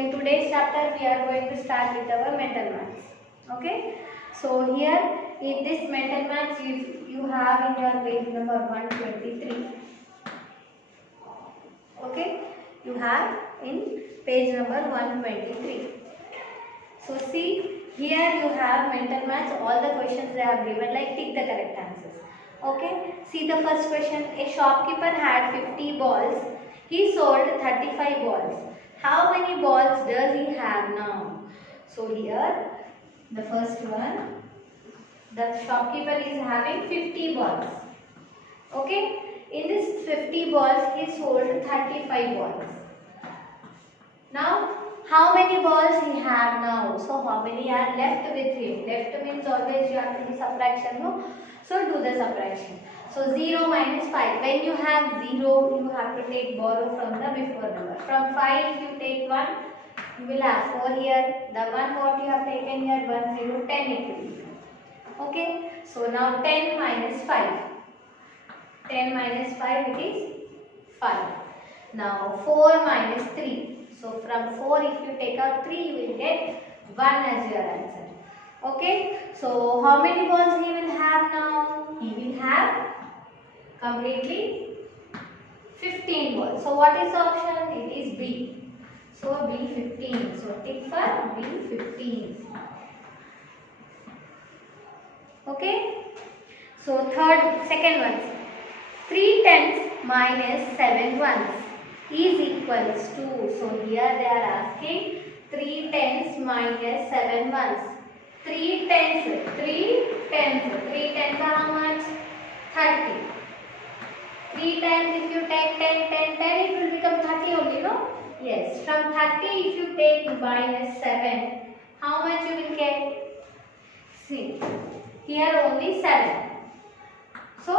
in today's chapter we are going to start with our mental maths. Okay. So here in this mental maths you have in your page number 123. Okay. You have in page number 123. So see here you have mental maths. All the questions they have given, like tick the correct answers. Okay. See the first question. A shopkeeper had 50 balls. He sold 35 balls. How many balls does he have now? So here the first one, the shopkeeper is having 50 balls. Okay. In this 50 balls he sold 35 balls. Now how many balls he have now? So how many are left with him? Left means always you have to do subtraction, no? So do the subtraction. So 0 minus 5. When you have 0, you have to take borrow from the before number. From 5 if you take 1, you will have 4 here. The 1 what you have taken here, 1, 0, 10 it will be. Okay. So now 10 minus 5. 10 minus 5 it is 5. Now 4 minus 3. So from 4 if you take out 3 you will get 1 as your answer. Okay. So how many balls he will have now? He will have completely 15 balls. So what is the option? It is B. So B 15. So tick for B 15. Okay. So second one. 3 tenths minus 7 ones is equals to. So here they are asking 3 tenths minus 7 ones. 3 tenths. 3 tenths are how much? 30. 3 times if you take 10, it will become 30 only, no? Yes. From 30 if you take minus 7, how much you will get? See, here only 7. So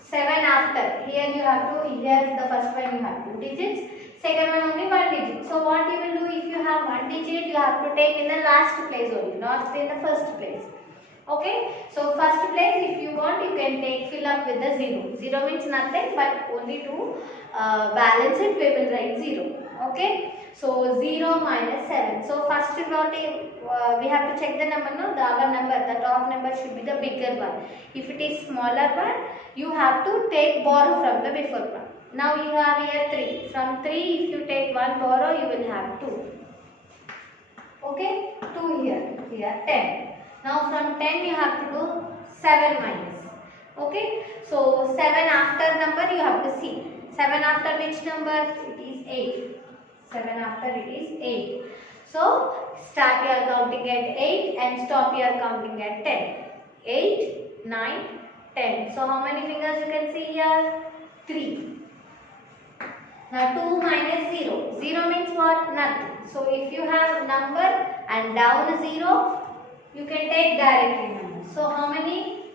7 after. Here you have to, here the first one you have 2 digits. Second one only 1 digit. So what you will do, if you have 1 digit, you have to take in the last place only, not in the first place. Okay. So first place if you want, you can take fill up with the 0. 0 means nothing, but only to balance it we will write 0. Okay. So 0 minus 7. So first we have to check the number, no? Our number, the top number should be the bigger one. If it is smaller one, you have to take borrow from the before one. Now you have here 3. From 3 if you take 1 borrow you will have 2. Okay. 2 here 10. Now from 10 you have to do 7 minus. Okay. So 7 after number you have to see. 7 after which number? It is 8. 7 after it is 8. So start your counting at 8 and stop your counting at 10. 8, 9, 10. So how many fingers you can see here? 3. Now 2 minus 0. 0 means what? Nothing. So if you have number and down 0, you can take directly number. So how many?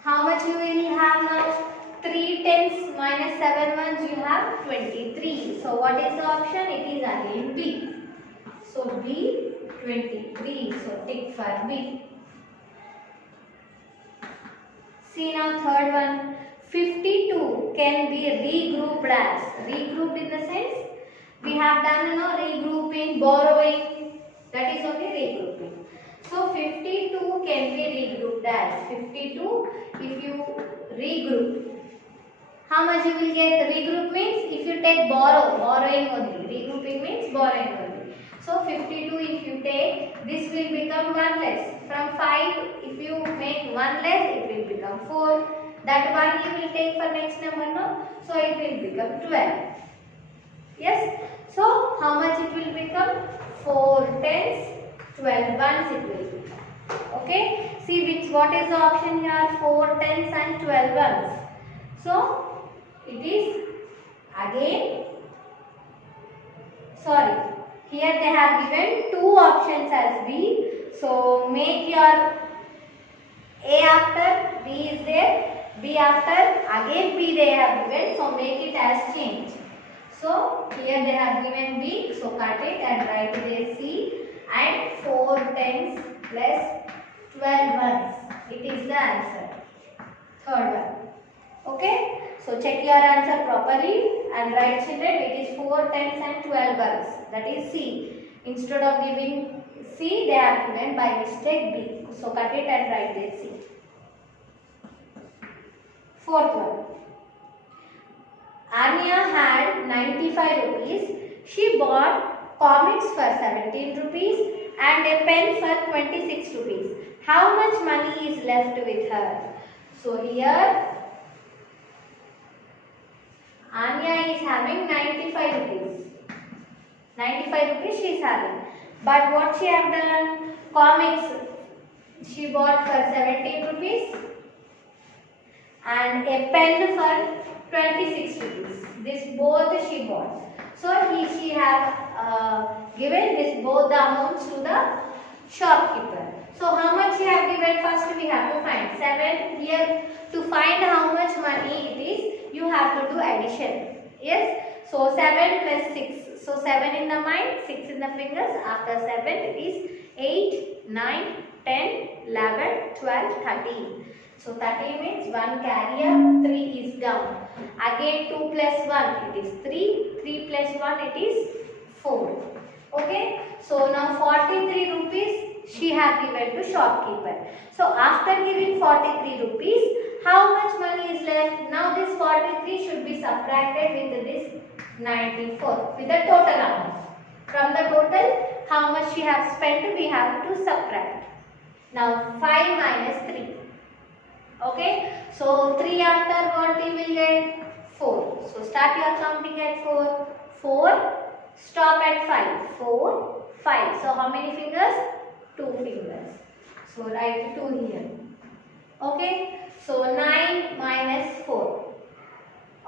How much you will have now? 3 tenths minus 7 ones you have 23. So what is the option? It is again B. So B 23. So tick for B. See now third one. 52 can be regrouped as. Regrouped in the sense we have done regrouping, borrowing. That is only regrouping. So 52 can be regrouped as. 52 if you regroup. How much you will get? Regroup means if you take borrowing only. Regrouping means borrowing only. So 52 if you take, this will become 1 less. From 5 if you make 1 less, it will become 4. That 1 you will take for next number, no? So it will become 12. Yes. So how much it will become? 4 tenths, 12 ones it will become. Okay. See what is the option here? 4 tenths and 12 ones. So it is again, here they have given 2 options as B. So make your A after B is there, B after again B they have given. So make it as change. So here they have given B. So cut it and write there C and 4 tenths plus 12 ones. It is the answer. Third one. Okay. So check your answer properly and write children, it is 4 tens and 12 ones. That is C. Instead of giving C, they are given by mistake B. So cut it and write there C. Fourth one. Anya had 95 rupees. She bought comics for 17 rupees and a pen for 26 rupees. How much money is left with her? So here Anya is having 95 rupees. 95 rupees she is having. But what she have done? Comics she bought for 17 rupees and a pen for 26 rupees. This both she bought. So she have given this both the amounts to the shopkeeper. So how much she have given? First we have to find 7 here. To find how much money it is, you have to do addition. Yes. So 7 plus 6. So 7 in the mind, 6 in the fingers. After 7 it is 8, 9, 10, 11, 12, 13. So 13 means 1 carrier, 3 is down. Again 2 plus 1 it is 3, 3 plus 1 it is 4. Okay. So now 43 rupees she have given to shopkeeper. So after giving 43 rupees, how much money is left? Now this 43 should be subtracted with this 94 with the total amount. From the total, how much she have spent, we have to subtract. Now 5 minus 3. Okay. So 3 after what we will get? 4. So start your counting at 4. 4. Stop at 5. 4, 5. So how many fingers? 2 fingers. So write 2 here. Okay. So 9 minus 4.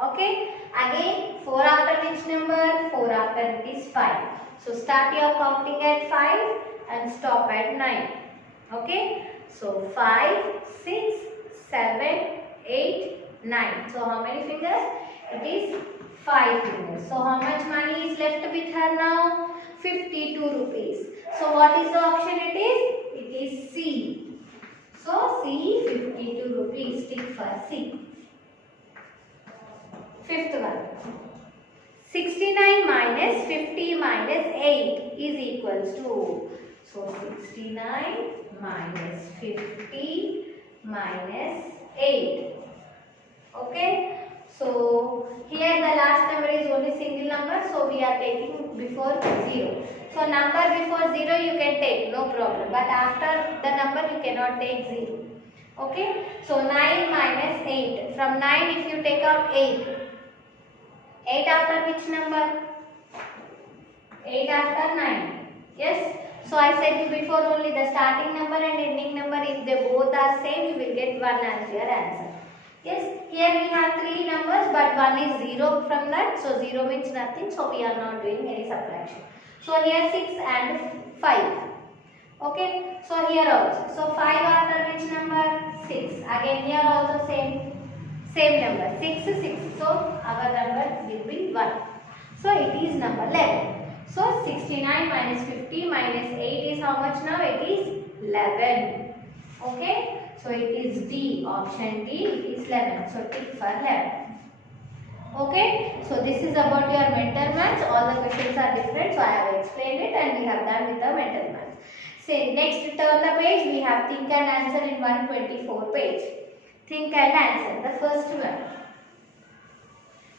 Okay. Again 4 after which number? 4 after it is 5. So start your counting at 5 and stop at 9. Okay. So 5, 6, 7, 8, 9. So how many fingers? It is 5 fingers. So how much money is left with her now? 52 rupees. So what is the option it is? It is C. So C 52 rupees. Tick for C. Fifth one. 69 minus 50 minus 8 is equals to. So 69 minus 50 minus 8. Okay. So here the last number is only single number. So we are taking before 0. So number before 0 you can take, no problem. But after the number you cannot take 0. Okay. So 9 minus 8. From 9 if you take out 8. 8 after which number? 8 after 9. Yes. So I said you before only the starting number and ending number, if they both are same, you will get 1 as your answer. Yes. Here we have 3 numbers but 1 is 0 from that. So 0 means nothing. So we are not doing any subtraction. So here 6 and 5. Okay. So here also. So 5 after which number? 6. Again here also same number. 6, 6. So our number will be 1. So it is number 11. So 69 minus 50 minus 8 is how much now? It is 11. Okay. So it is D. Option D. It is 11. So tick for 11. Okay. So this is about your mental maths. All the questions are different. So I have explained it and we have done with the mental maths. Say next turn the page. We have think and answer in 124 page. Think and answer. The first one.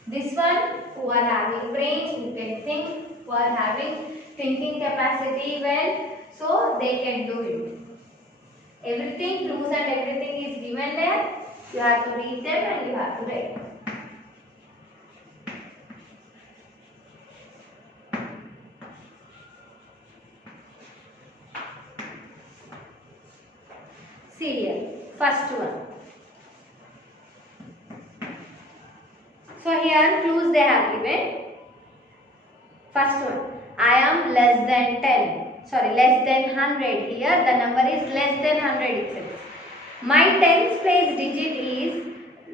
This one, who are having brains, who can think, who are having thinking capacity well, so they can do it. Everything, rules and everything is given there. You have to read them and you have to write. Serial. First one. So here clues they have given. First one. I am less than 10. Sorry, less than 100. Here the number is less than 100 itself. My tens place digit is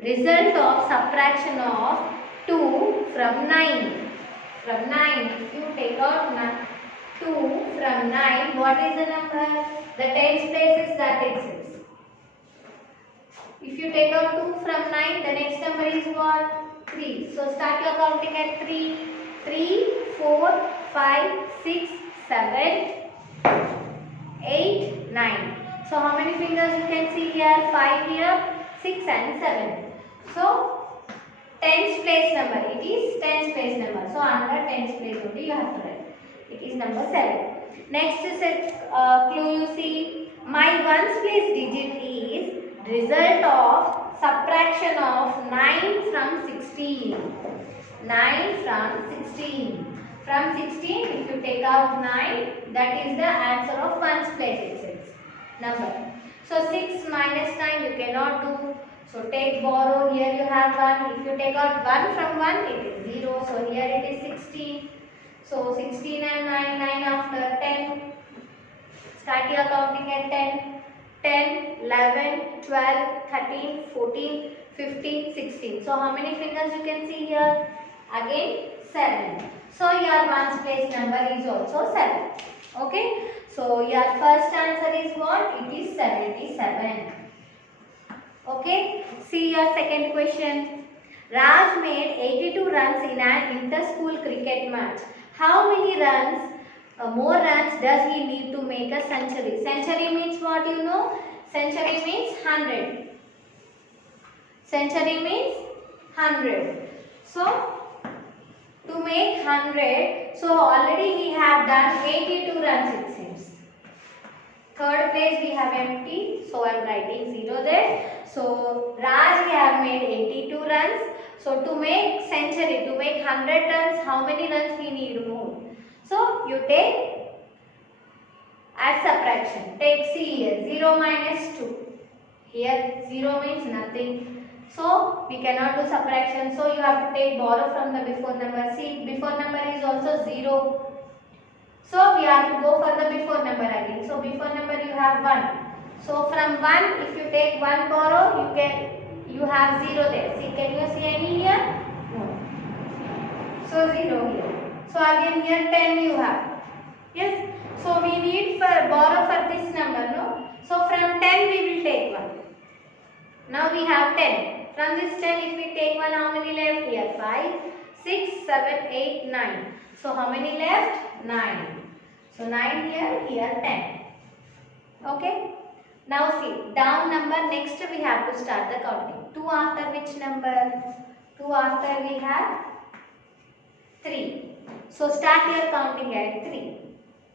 result of subtraction of 2 from 9. From 9, if you take out 2 from 9, what is the number? The tens place is that itself. If you take out 2 from 9, the next number is what? 3. 3. So start your counting at 3. 3, 4, 5, 6, 7, 8, 9. So how many fingers you can see here? 5 here, 6 and 7. So tens place number. It is tens place number. So under tens place only you have to write. It is number 7. Next is a clue you see. My ones place digit is result of subtraction of 9 from 16. 9 from 16. From 16, if you take out 9, that is the answer of ones place itself. Number. So 6 minus 9 you cannot do. So take borrow. Here you have 1. If you take out 1 from 1, it is 0. So here it is 16. So 16 and 9, 9 after 10. Start your counting at 10. 10, 11, 12, 13, 14, 15, 16. So how many fingers you can see here? Again 7. So your ones place number is also 7. Okay. So your first answer is what? It is 77. Okay. See your second question. Raj made 82 runs in an inter-school cricket match. How many runs, more runs does he need to make a century? Century means what you know? Century means 100. Century means 100. So to make 100, so already we have done 82 runs it seems. Third place we have empty, so I am writing 0 there. So Raj we have made 82 runs. So to make century, to make 100 runs, how many runs we need more? So you take add subtraction. Take C here, 0 minus 2. Here 0 means nothing. So we cannot do subtraction. So you have to take borrow from the before number. See, before number is also 0. So we have to go for the before number again. So before number you have 1. So from 1, if you take 1 borrow, you have 0 there. See, can you see any here? No. So 0 here. So again here 10 you have. Yes. So we need for borrow for this number, no? So from 10 we will take 1. Now we have 10. From this 10 if we take 1, how many left here? 5, 6, 7, 8, 9. So how many left? 9. So 9 here, here 10. Okay. Now see, down number, next we have to start the counting. 2 after which number? 2 after we have 3. So start your counting at 3.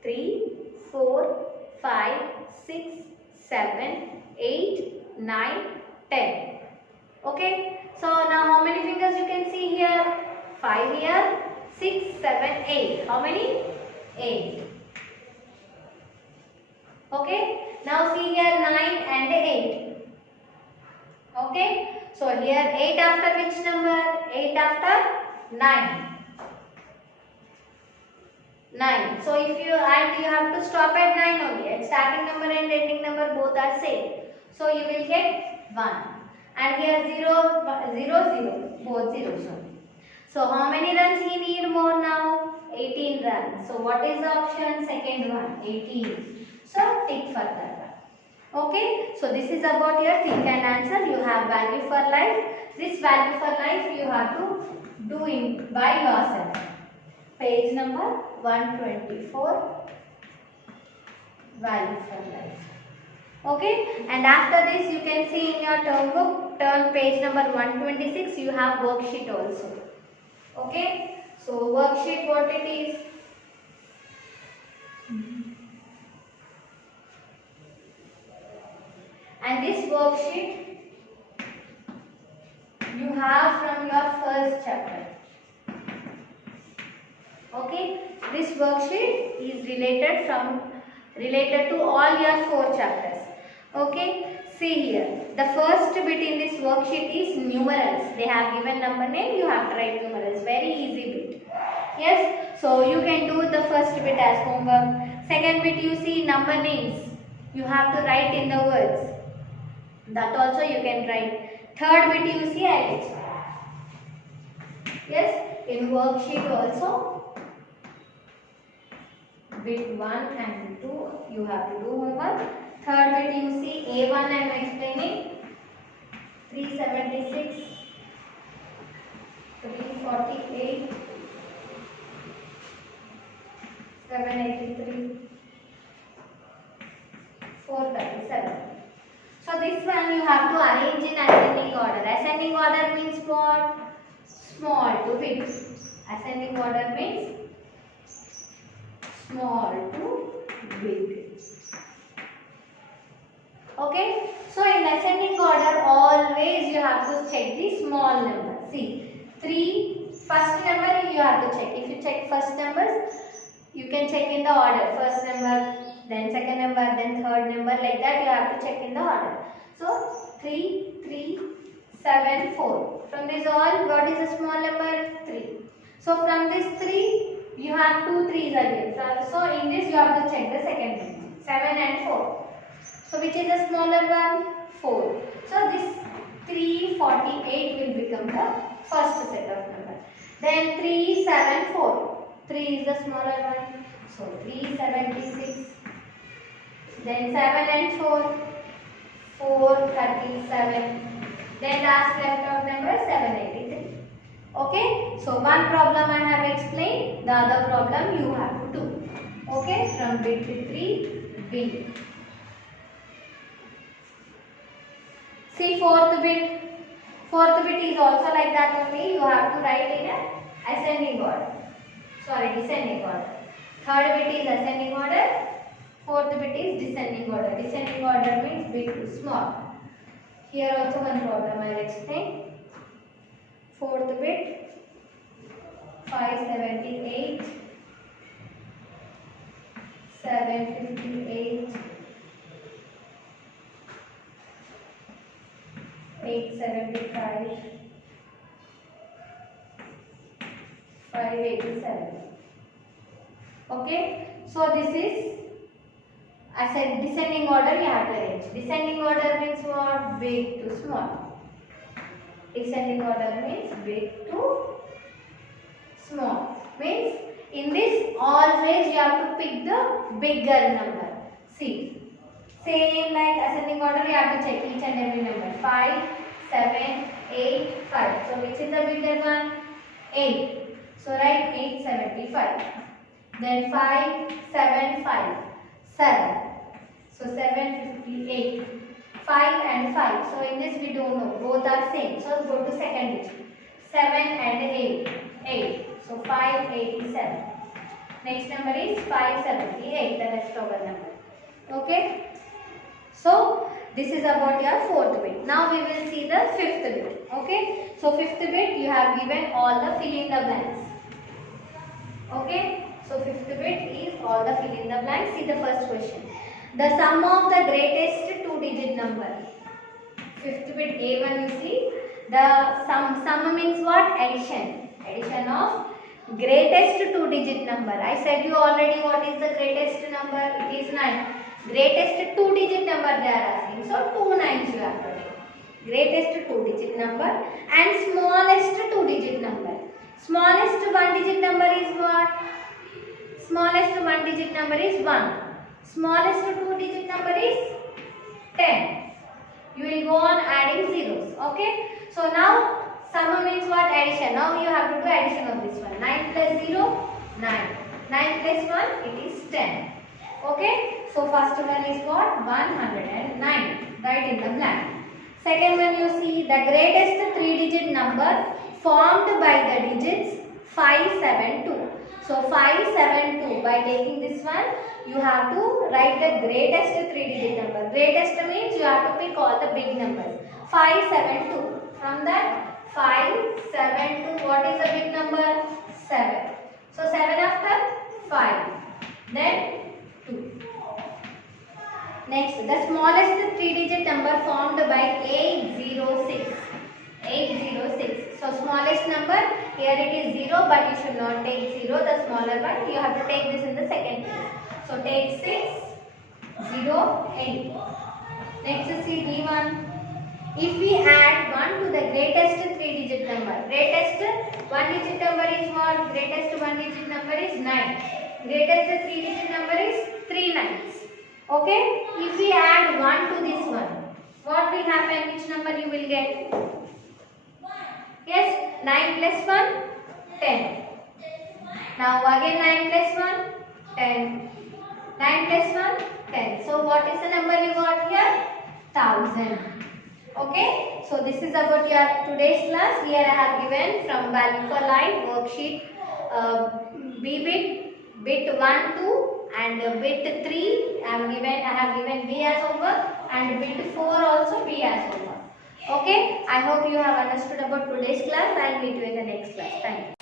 3, 4, 5, 6, 7, 8, 9, 10. Okay. So now how many fingers you can see here? 5 here, 6, 7, 8. How many? 8. Okay. Now see here 9 and 8. Okay. So here 8 after which number? 8 after 9. 9. So if you have to stop at 9 only. At starting number and ending number both are same. So you will get 1. And here 0, 0, 0. Both 0. So how many runs he need more now? 18 runs. So what is the option? Second one. 18. So tick for that one. Okay. So this is about your think and answer. You have value for life. This value for life you have to do it by yourself. Page number 124, value for life. Okay, and after this you can see in your term book, turn page number 126, you have worksheet also. Okay, so worksheet what it is? And this worksheet you have from your first chapter. Okay, this worksheet is related to all your 4 chapters. Okay, see here. The first bit in this worksheet is numerals. They have given number name. You have to write numerals. Very easy bit. Yes. So you can do the first bit as homework. Second bit you see number names. You have to write in the words. That also you can write. Third bit you see I will explain. Yes. In worksheet also. Bit 1 and 2 you have to do homework. Third bit you see A1 I am explaining. 376, 348, 783, 437. So this one you have to arrange in ascending order. Ascending order means what? Small to big. Ascending order means small to big. Okay. So in ascending order, always you have to check the small number. See, first number you have to check. If you check first numbers, you can check in the order. First number, then second number, then third number. Like that you have to check in the order. So 3, 3, 7, 4. From this all, what is the small number? 3. So from this 3, you have 2 3s again. So in this you have to check the second number. 7 and 4. So which is the smaller one? 4. So this 348 will become the first set of number. Then 3, 7, 4. 3 is the smaller one. So 376. Then 7 and 4. 437. Then last left out number 783. Okay. So one problem I have explained. The other problem you have to do. Okay. From bit 3, B. See fourth bit. Fourth bit is also like that only. You have to write in a ascending order. Sorry, descending order. Third bit is ascending order. Fourth bit is descending order. Descending order means big to small. Here also one problem I will explain. Fourth bit 578, 758, 875, 587. Okay, so this is as a descending order you have to arrange. Descending order means what? Big to small. Descending order means big to small. Means in this always you have to pick the bigger number. See, same like ascending order you have to check each and every number. 5, 7, 8, 5. So which is the bigger one? 8. So write 875. Then 5, 7, 5. 7. So 758. 5 and 5. So in this we don't know. Both are same. So go to second digit. 7 and 8. 8. So 587. Next number is 578. The rest of the number. Okay. So this is about your fourth bit. Now we will see the fifth bit. Okay. So fifth bit you have given all the fill in the blanks. Okay. So fifth bit is all the fill in the blanks. See the first question. The sum of the greatest two-digit number. Fifth bit A1 you see. The sum means what? Addition. Addition of greatest two-digit number. I said you already what is the greatest number? It is 9. Greatest two-digit number they are asking. So 2 9s you have to take. Greatest two-digit number and smallest two-digit number. Smallest one-digit number is what? Smallest one-digit number is 1. Smallest two-digit number is 10. You will go on adding zeros. Okay. So now sum means what? Addition. Now you have to do addition of this one. 9 plus 0, 9. 9 plus 1, it is 10. Okay. So first one is what? 109. Write in the blank. Second one you see the greatest three-digit number formed by the digits 572. So 572. By taking this one, you have to write the greatest three-digit number. Greatest means you have to pick all the big numbers. 572. From that 572. What is the big number? 7. So 7 after 5. Then 2. Next, the smallest three-digit number formed by 806. 806. So smallest number, here it is 0, but you should not take 0, the smaller one. You have to take this in the second place. So take 608. Next is B1. If we add 1 to the greatest three-digit number, greatest one-digit number is what? Greatest one-digit number is 9. Greatest three-digit number is 3 9s. Okay? If we add 1 to this one, what will happen? Which number you will get? Yes, 9 plus 1, 10. Now again 9 plus 1, 10. 9 plus 1, 10. So what is the number you got here? 1000. Okay. So this is about your today's class. Here I have given from Value for Life worksheet B bit 1, 2 and bit 3. I have given B as homework and bit 4 also B as homework. Okay. I hope you have understood about today's class. I will meet you in the next class. Thank you.